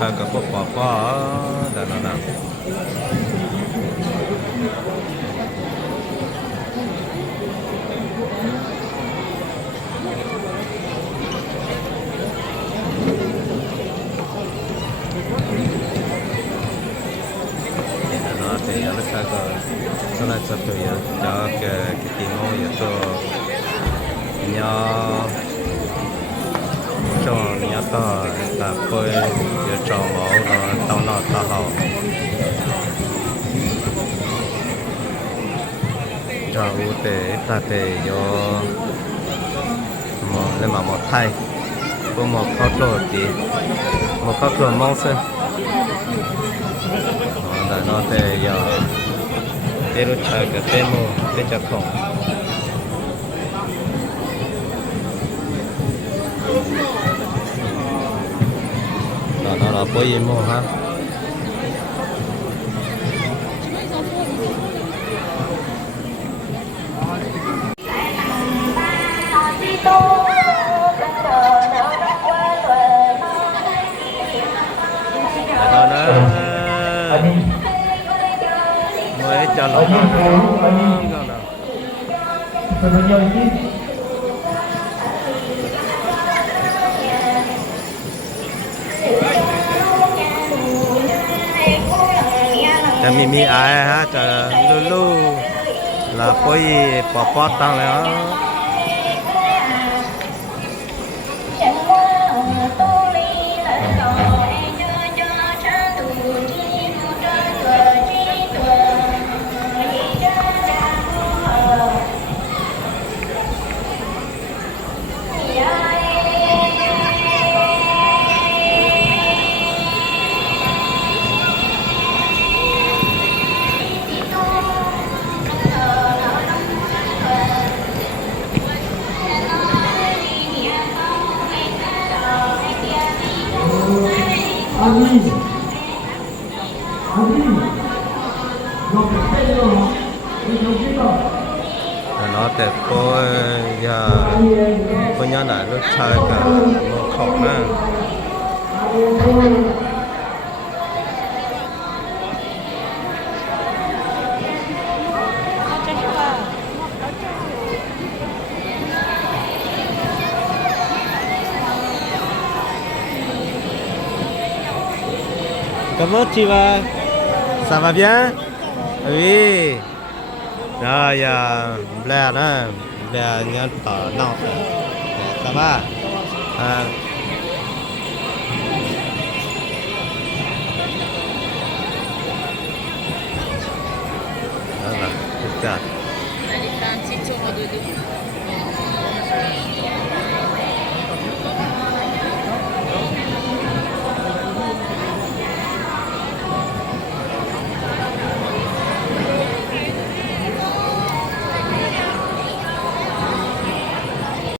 chơi cái bộ bỏ đó nó nè nó thì nó chơi cái sau này sẽ tụi cho cái tiền ngô vậy tôi nhỏ cho nhớ to là coi giờ cho mẫu nó tao nó tao hậu cho u tế ta tế yo một lên mà một thay có một khó đồ tí một khó đồ mong sơn là nó tế yo tế lúc chơi cái tế mô tế cho không nó là bố gì mua ha đó mới cho nó cho mi ai ha cho lulu là bôi bỏ tăngแล้วnó để cô nhớ lại lúc chơi cả một khẩu nè Comment tu vas? Ça va bien? Oui. Rồi giờ Blair đó, Blair nhớ tờ nọ. Ça va? À. Đó là tất cả.